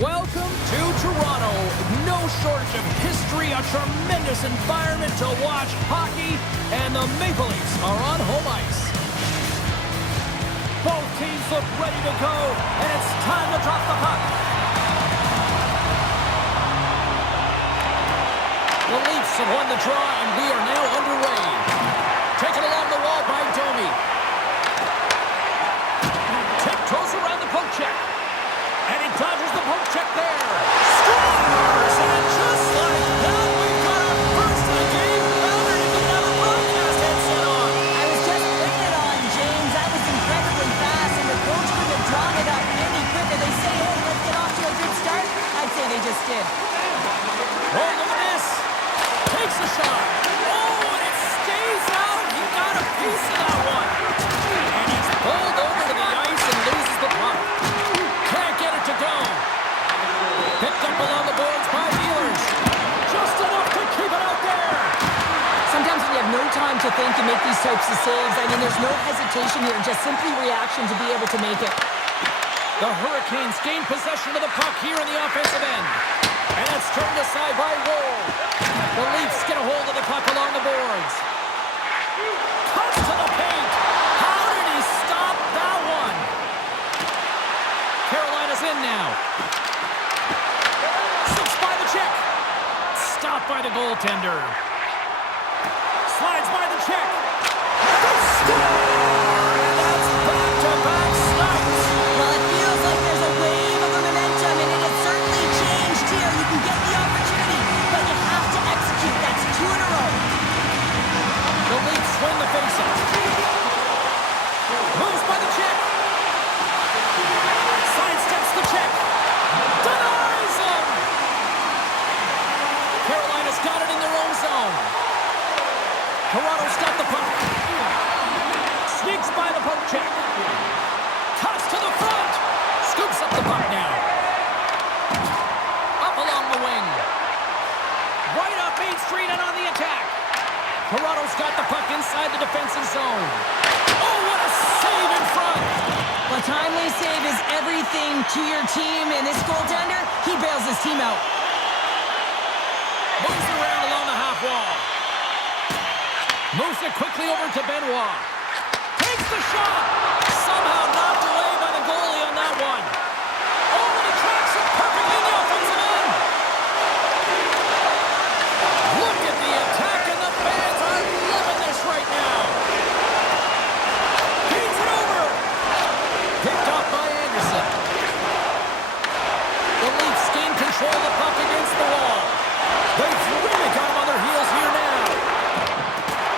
Welcome to Toronto. No shortage of history, a tremendous environment to watch hockey, and the Maple Leafs are on home ice. Both teams look ready to go, and it's time to drop the puck. The Leafs have won the draw, and we are now underway. Taken along the wall by Domi. Tiptoes around the poke check. And he dodges the poke check there. Scores! And just like that, we've got our first of the game. Founder didn't have a broadcast headset on. I was just putting it on, James. That was incredibly fast, and the coach couldn't have drawn it up any quicker. They say, hey, let's get off to a good start. I'd say they just did. Oh, look at this. Takes a shot. Oh, and it stays out. He got a piece of that one. And he's pulled over to the ice and loses the puck. Can't get it to go. Picked up along the boards by Ehlers. Just enough to keep it out there. Sometimes when you have no time to think, you make these types of saves. I mean, there's no hesitation here, just simply reaction to be able to make it. The Hurricanes gain possession of the puck here in the offensive end. And it's turned aside by Woll. The Leafs get a hold of the puck along the boards. Cuts to the paint. How did he stop that one? Carolina's in now. Slips by the check. Stopped by the goaltender. Slides by the check. They score! And that's back-to-back stops. Well, it feels like there's a wave of momentum, and it has certainly changed here. You can get the opportunity, but you have to execute. That's 2 in a row. The Leafs win the faceoff. Moves by the check. Sidesteps the check. Denies him. Carolina's got it in their own zone. Toronto's got the puck. Sneaks by the poke check. Cuts to the front. Scoops up the puck now. Up along the wing. Right up Main Street and on the attack. Toronto's got the puck inside the defensive zone. Oh, what a save in front. A timely save is everything to your team, and this goaltender, he bails his team out. Moves around along the half wall. Moves it quickly over to Benoit. Takes the shot. Somehow knocked away by the goalie on that one. Oh, and he tracks it perfectly in the offensive end. Look at the attack, and the fans are loving this right now. Beats it over. Picked off by Anderson. The Leafs gain control of the puck against the wall. They've really got them on their heels here now.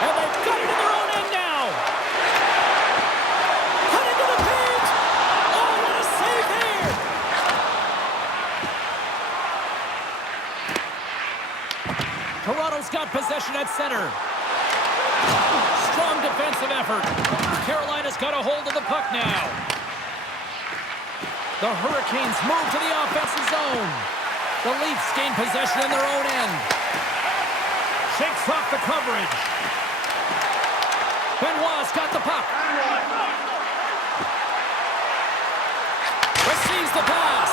And they've got it in their own end now. Cut into the paint. Oh, what a save there. Toronto's got possession at center. Strong defensive effort. Carolina's got a hold of the puck now. The Hurricanes move to the offensive zone. The Leafs gain possession in their own end. Shakes off the coverage. Benoit's got the puck. Receives the pass.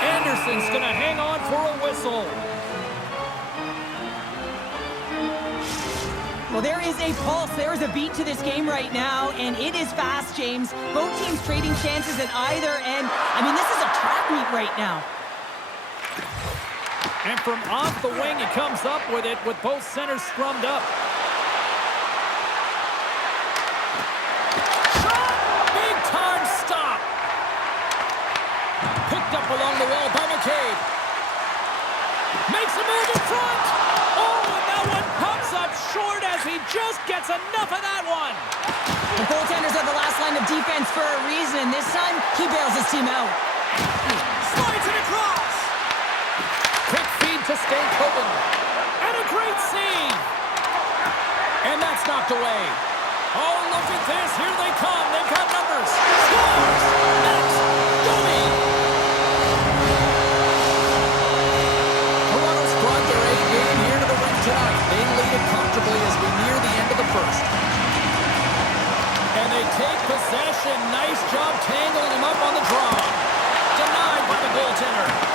Anderson's going to hang on for a whistle. Well, there is a pulse. There is a beat to this game right now, and it is fast, James. Both teams trading chances at either end. I mean, this is a track meet right now. And from off the wing, he comes up with it with both centers scrummed up. Shot! Big time stop. Picked up along the wall by McCabe. Makes a move in front. Oh, and that one pops up short as he just gets enough of that one. The goaltenders are the last line of defense for a reason, and this time, he bails his team out. Slides it across. Quick feed to Stankoven. And a great save. And that's knocked away. Oh, look at this. Here they come. They've got numbers. Scores. Next. Domi. Toronto's brought their A game here to the rink tonight. They lead it comfortably as we near the end of the first. And they take possession. Nice job tangling him up on the draw. Denied by the goaltender.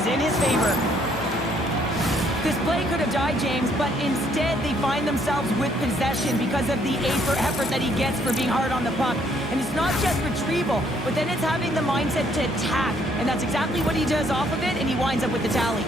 is in his favor. This play could have died, James, but instead they find themselves with possession because of the effort that he gets for being hard on the puck. And it's not just retrieval, but then it's having the mindset to attack. And that's exactly what he does off of it, and he winds up with the tally.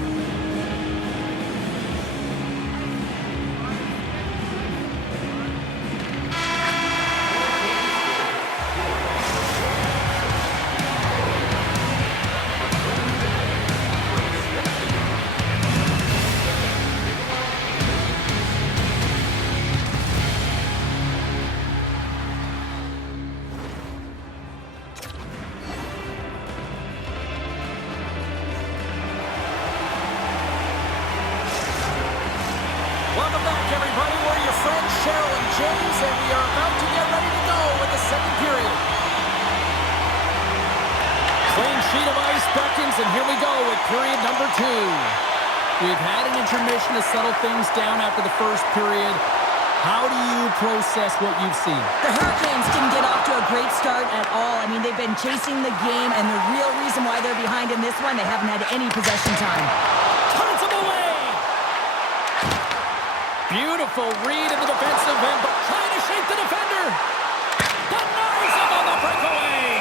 Welcome back, everybody. We're your friends, Cheryl and James, and we are about to get ready to go with the second period. Clean sheet of ice beckons, and here we go with period number 2. We've had an intermission to settle things down after the first period. How do you process what you've seen? The Hurricanes didn't get off to a great start at all. I mean, they've been chasing the game, and the real reason why they're behind in this one, they haven't had any possession time. Turns him away! Beautiful read in the defensive end, but trying to shake the defender. Denies him on the breakaway.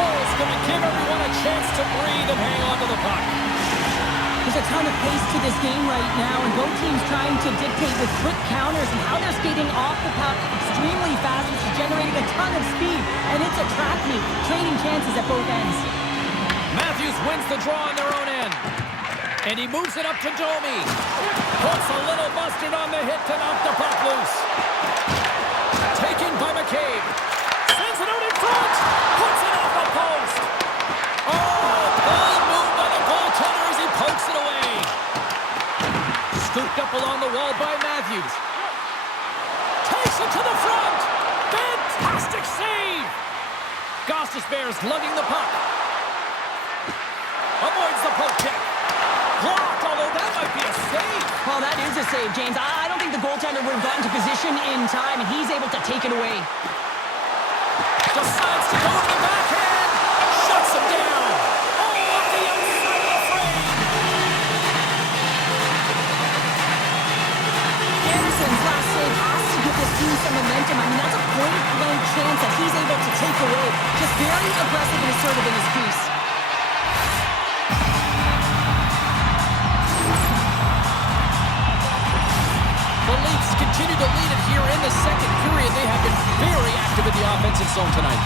Wall's going to give everyone a chance to breathe and hang on to the puck. There's a ton of pace to this game right now, and both teams trying to dictate with quick counters and how they're skating off the puck extremely fast, which is generating a ton of speed, and it's a track meet, trading chances at both ends. Matthews wins the draw on their own end. And he moves it up to Domi. Puts a little mustard on the hit to knock the puck loose. Taken by McCabe. Sends it out in front. Puts it off the post. Oh, bold move by the goaltender as he pokes it away. Scooped up along the wall by Matthews. Takes it to the front. Fantastic save. Gostis Bears lugging the puck. Avoids the poke check. Blocked, although that might be a save. Well, that is a save, James. I don't think the goaltender would have gotten to position in time, and he's able to take it away. Decides to go to the backhand. Shuts him down. Oh, off the outside of the frame. Anderson's last save has to give this team some momentum. I mean, that's a point-blank chance that he's able to take away. Just very aggressive and assertive in his crease. Continue to lead it here in the second period. They have been very active in the offensive zone tonight.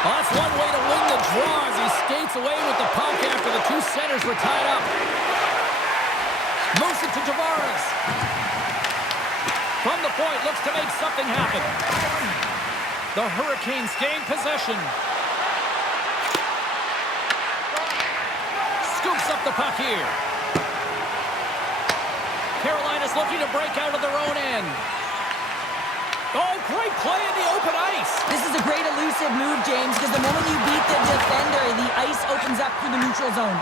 Well, that's one way to win the draw as he skates away with the puck after the two centers were tied up. Moves it to Tavares. From the point, looks to make something happen. The Hurricanes gain possession. Scoops up the puck here. Carolina's looking to break out of their own end. Oh, great play in the open ice. This is a great elusive move, James, because the moment you beat the defender, the ice opens up through the neutral zone.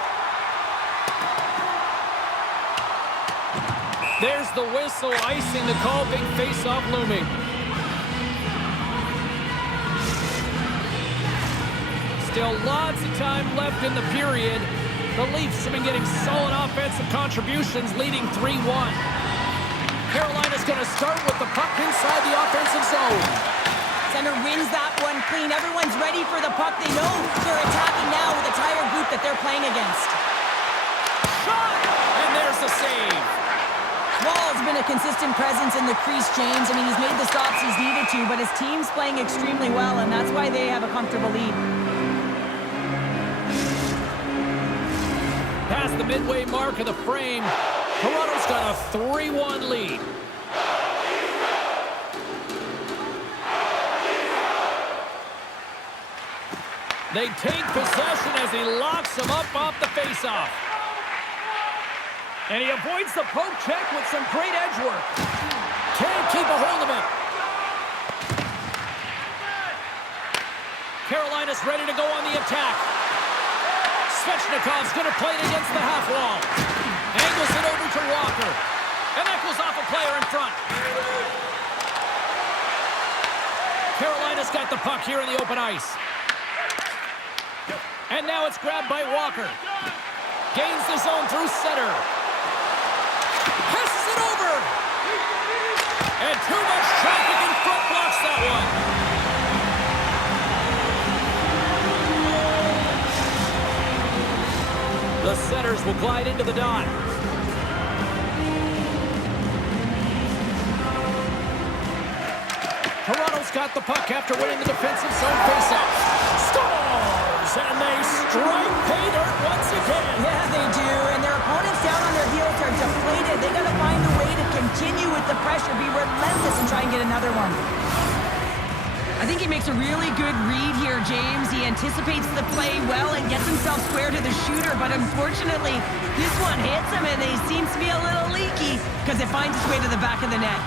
There's the whistle, icing the call, big face-off looming. Still lots of time left in the period. The Leafs have been getting solid offensive contributions, leading 3-1. Carolina's going to start with the puck inside the offensive zone. Center wins that one clean. Everyone's ready for the puck. They know they're attacking now with a tired group that they're playing against. Shot! And there's the save. Wall's been a consistent presence in the crease, James. I mean, he's made the stops he's needed to, but his team's playing extremely well, and that's why they have a comfortable lead. Past the midway mark of the frame, Toronto's got a 3-1 lead. They take possession as he locks him up off the faceoff. And he avoids the poke check with some great edge work. Can't keep a hold of it. Carolina's ready to go on the attack. Svechnikov's going to play it against the half wall. Angles it over to Walker. And that goes off a player in front. Carolina's got the puck here in the open ice. And now it's grabbed by Walker. Gains the zone through center. Passes it over. And too much traffic in front blocks that one. The Setters will glide into the dot. Toronto's got the puck after winning the defensive zone faceoff. Scores! And they strike pay dirt once again. Yeah, they do. And their opponents down on their heels are deflated. They got to find a way to continue with the pressure, be relentless, and try and get another one. I think he makes a really good read here, James. He anticipates the play well and gets himself square to the shooter, but unfortunately, this one hits him, and he seems to be a little leaky because it finds its way to the back of the net.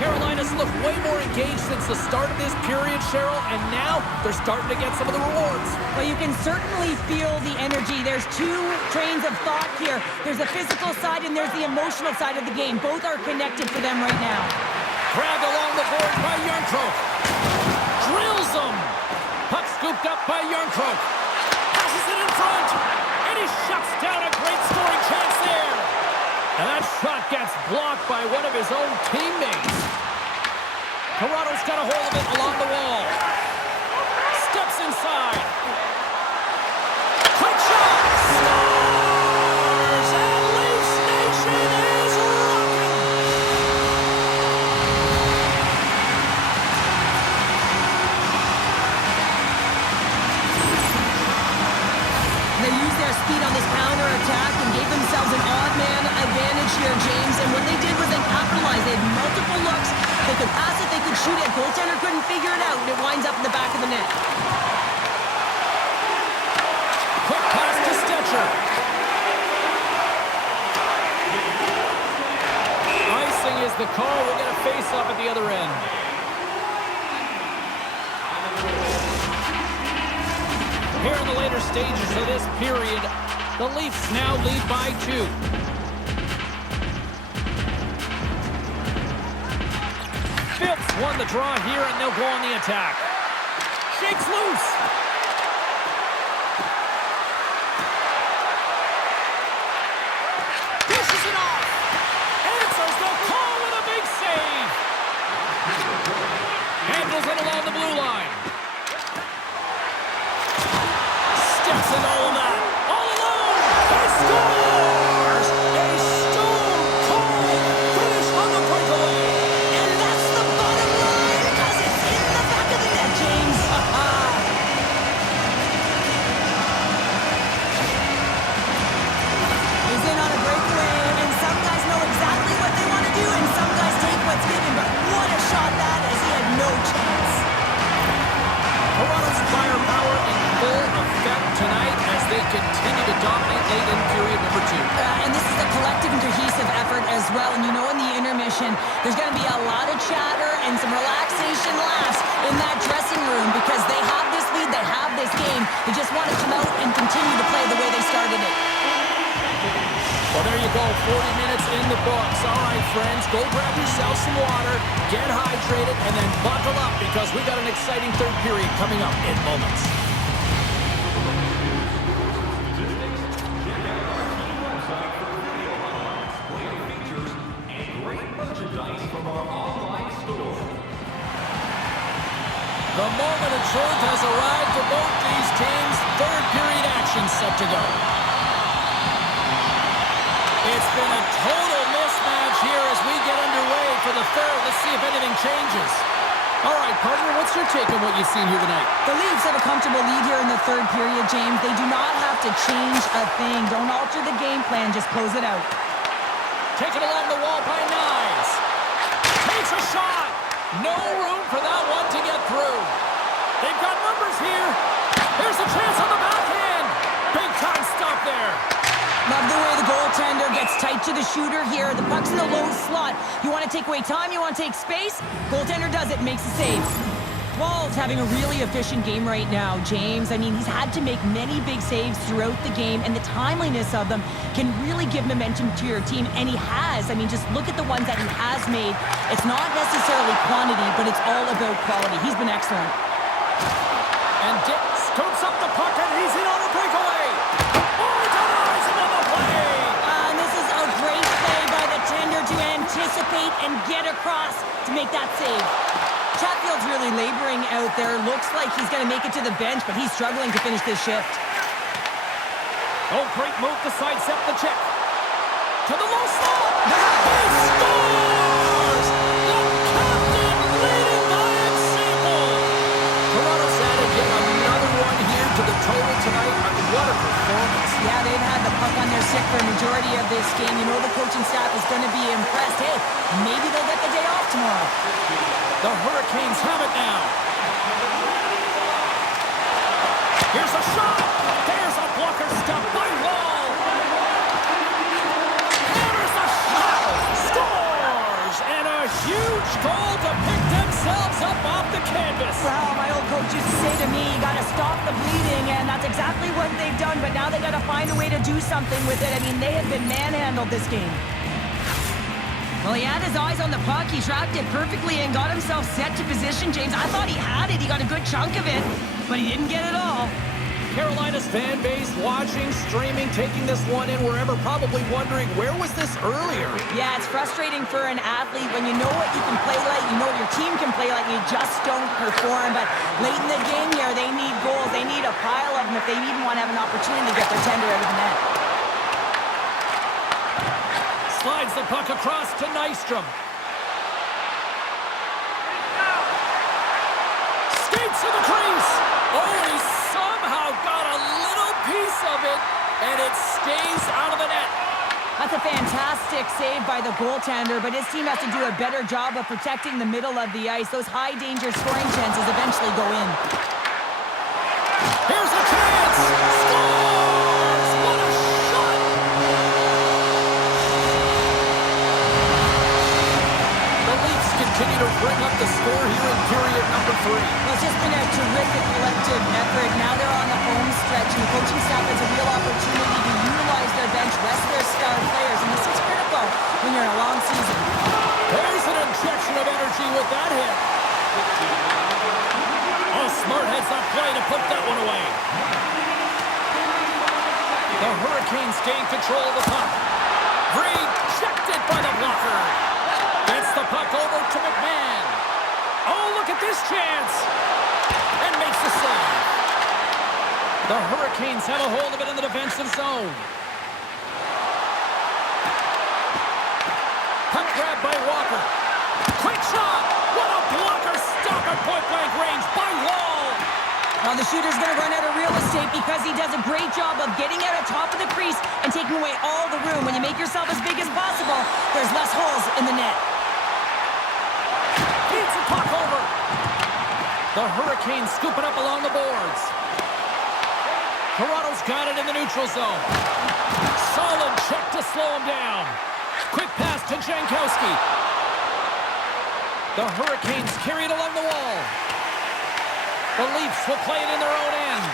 Carolina's looked way more engaged since the start of this period, Cheryl, and now they're starting to get some of the rewards. Well, you can certainly feel the energy. There's two trains of thought here. There's the physical side and there's the emotional side of the game. Both are connected for them right now. Grabbed along the board by Yarncroke. Drills him. Puck scooped up by Yarncroke. Passes it in front. And he shuts down a great scoring chance there. And that shot gets blocked by one of his own teammates. Toronto's got a hold of it along the wall. Steps inside. Quick shot! Scores! And Leafs Nation is rocking! They used their speed on this counter-attack and gave themselves an odd man advantage here, James. And what they did was they capitalized. They had multiple looks. They could pass it, they could shoot it. Goaltender couldn't figure it out, and it winds up in the back of the net. Quick pass to Stetcher. Icing is the call. We'll get a face-off at the other end. Here in the later stages of this period, the Leafs now lead by 2. Phillips won the draw here, and they'll go on the attack. Shakes loose. Pushes it off. Answers the call with a big save. Handles it along the blue line. Steps in all of that. All alone. He scores! A stone-cold finish on the breakaway. And that's the bottom line, because it's in the back of the net, James. He's in on a breakaway, and some guys know exactly what they want to do, and some guys take what's given. But what a shot that is. He had no chance. Toronto's firepower in full effect tonight as they continue to dominate late in period number 2. And this is a collective and cohesive effort as well. And you know, in the intermission, there's going to be a lot of chatter and some relaxation laughs in that dressing room because they have this lead, they have this game. They just want to come out and continue to play the way they started it. Well, there you go, 40 minutes in the books. All right, friends, go grab yourself some water, get hydrated, and then buckle up because we got an exciting third period coming up in moments. The moment of truth has arrived for both these teams. Third period action set to go. It's been a total mismatch here as we get underway for the third. Let's see if anything changes. All right, partner, what's your take on what you've seen here tonight? The Leafs have a comfortable lead here in the third period, James. They do not have to change a thing. Don't alter the game plan. Just close it out. Taken along the wall by Nyes. Takes a shot. No room for that one to get through. They've got numbers here. Here's a chance on the backhand. Big time stop there. Love the way the goaltender gets tight to the shooter here. The puck's in the low slot. You want to take away time, you want to take space. Goaltender does it, makes a save. Wall's having a really efficient game right now, James. I mean, he's had to make many big saves throughout the game, and the timeliness of them can really give momentum to your team, and he has. I mean, just look at the ones that he has made. It's not necessarily quantity, but it's all about quality. He's been excellent. And Dick Scoops up the puck and he's in on a breakaway. Oh, denies him on the play. And this is a great play by the tender to anticipate and get across to make that save. Chatfield's really laboring out there. Looks like he's going to make it to the bench, but he's struggling to finish this shift. Oh, great move to sidestep the check. To the low slot. He scores! The captain leading by example. Toronto's added yet another one here to the total tonight. I mean, what a performance. Yeah, they've had the puck on their stick for a majority of this game. You know the coaching staff is going to be impressed. Hey, maybe they'll get the day off tomorrow. The Hurricanes have it now. Here's a shot. There's a blocker stop by Wall. There's a shot. Scores! And a huge goal to pick themselves up off the canvas. Well, my old coach used to say to me, you got to stop the bleeding, and that's exactly what they've done, but now they got to find a way to do something with it. I mean, they have been manhandled this game. Well, he had his eyes on the puck. He tracked it perfectly and got himself set to position, James. I thought he had it. He got a good chunk of it, but he didn't get it all. Carolina's fan base watching, streaming, taking this one in wherever, probably wondering, where was this earlier? Yeah, it's frustrating for an athlete when you know what you can play like, you know what your team can play like, you just don't perform. But late in the game here, they need goals. They need a pile of them if they even want to have an opportunity to get their tender out of the net. Slides the puck across to Nystrom. Skates to the crease. Oh, he somehow got a little piece of it, and it stays out of the net. That's a fantastic save by the goaltender, but his team has to do a better job of protecting the middle of the ice. Those high-danger scoring chances eventually go in. Here's a chance. Scores! What a shot! The Leafs continue to bring up the score here in period number 3. Well, it's just been a terrific collective effort. Now they're on the home stretch, and the coaching staff has a real opportunity to utilize their bench, rest their star players, and this is critical when you're in a long season. There's an injection of energy with that hit. Oh, smart heads-up play to put that one away. The Hurricanes gain control of the puck. Rejected by the blocker. Gets the puck over to McMahon. Oh, look at this chance. And makes the save. The Hurricanes have a hold of it in the defensive zone. Puck grab by Walker. Quick shot. What a blocker. Stop at point-blank range by Wall. Well, the shooter's going to run out of real estate because he does a great job of getting out on top of the crease and taking away all the room. When you make yourself as big as possible, there's less holes in the net. Beats the puck over. The Hurricanes scooping up along the boards. Toronto's got it in the neutral zone. Solid check to slow him down. Quick pass to Jankowski. The Hurricanes carry it along the wall. The Leafs will play it in their own end.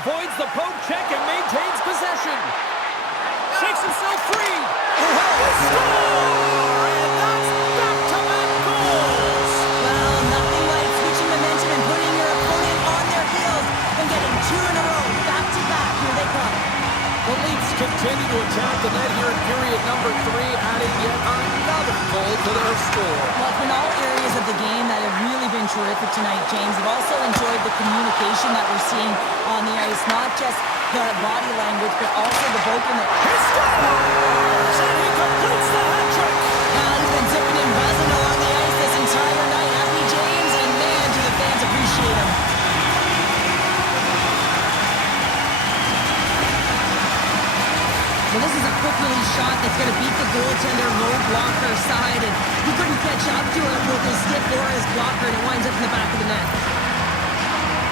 Avoids the poke check and maintains possession. Shakes himself free. Score! And that's back-to-back goals. Well, nothing like switching momentum and putting your opponent on their heels and getting 2 in a row. Back-to-back. Here they come. The Leafs continue to attack the net here in period number 3, adding yet another goal to their score. Well, it's been all areas of the game that have really been terrific tonight, James. I've also enjoyed the communication that we're seeing on the ice, not just the body language, but also the vocal. He scores! And he completes the hat trick! He's been zipping and buzzing along the ice this entire night, hasn't he, James? And man, do the fans appreciate him. Well, this is a quick release shot that's going to beat the goaltender low blocker side, and he couldn't catch up to it with his stick or his blocker, and it winds up in the back of the net.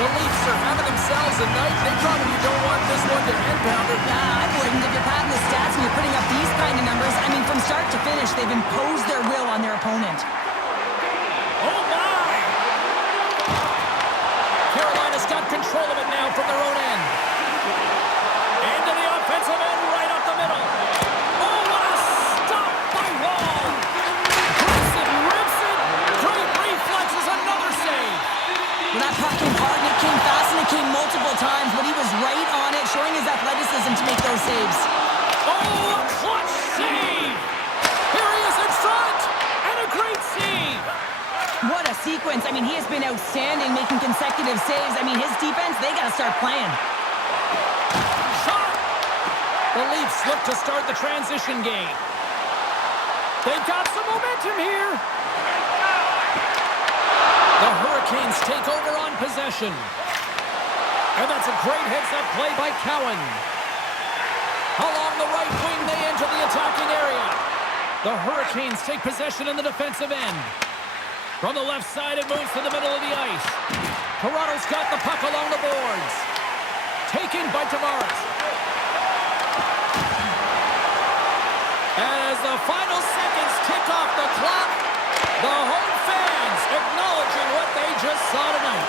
The Leafs are having themselves a night. They probably don't want this one to end, Pounder. I wouldn't. If you're padding the stats and you're putting up these kind of numbers, I mean, from start to finish, they've imposed their will on their opponent. Oh, my! Carolina's got control of it now from their own end. Into the offensive end, right up the middle. Oh, what a stop by Wall! Grips it, rips it. Great reflexes, another save. Well, that puck came hard and it came fast. sequence. I mean, he has been outstanding, making consecutive saves. I mean, his defense, they got to start playing. Shot! The Leafs look to start the transition game. They've got some momentum here. The Hurricanes take over on possession. And that's a great heads-up play by Cowan. Along the right wing, they enter the attacking area. The Hurricanes take possession in the defensive end. From the left side, it moves to the middle of the ice. Toronto's got the puck along the boards. Taken by Tavares. As the final seconds tick off the clock, the home fans acknowledging what they just saw tonight.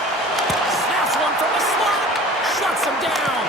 Snaps one from the slot, shuts him down.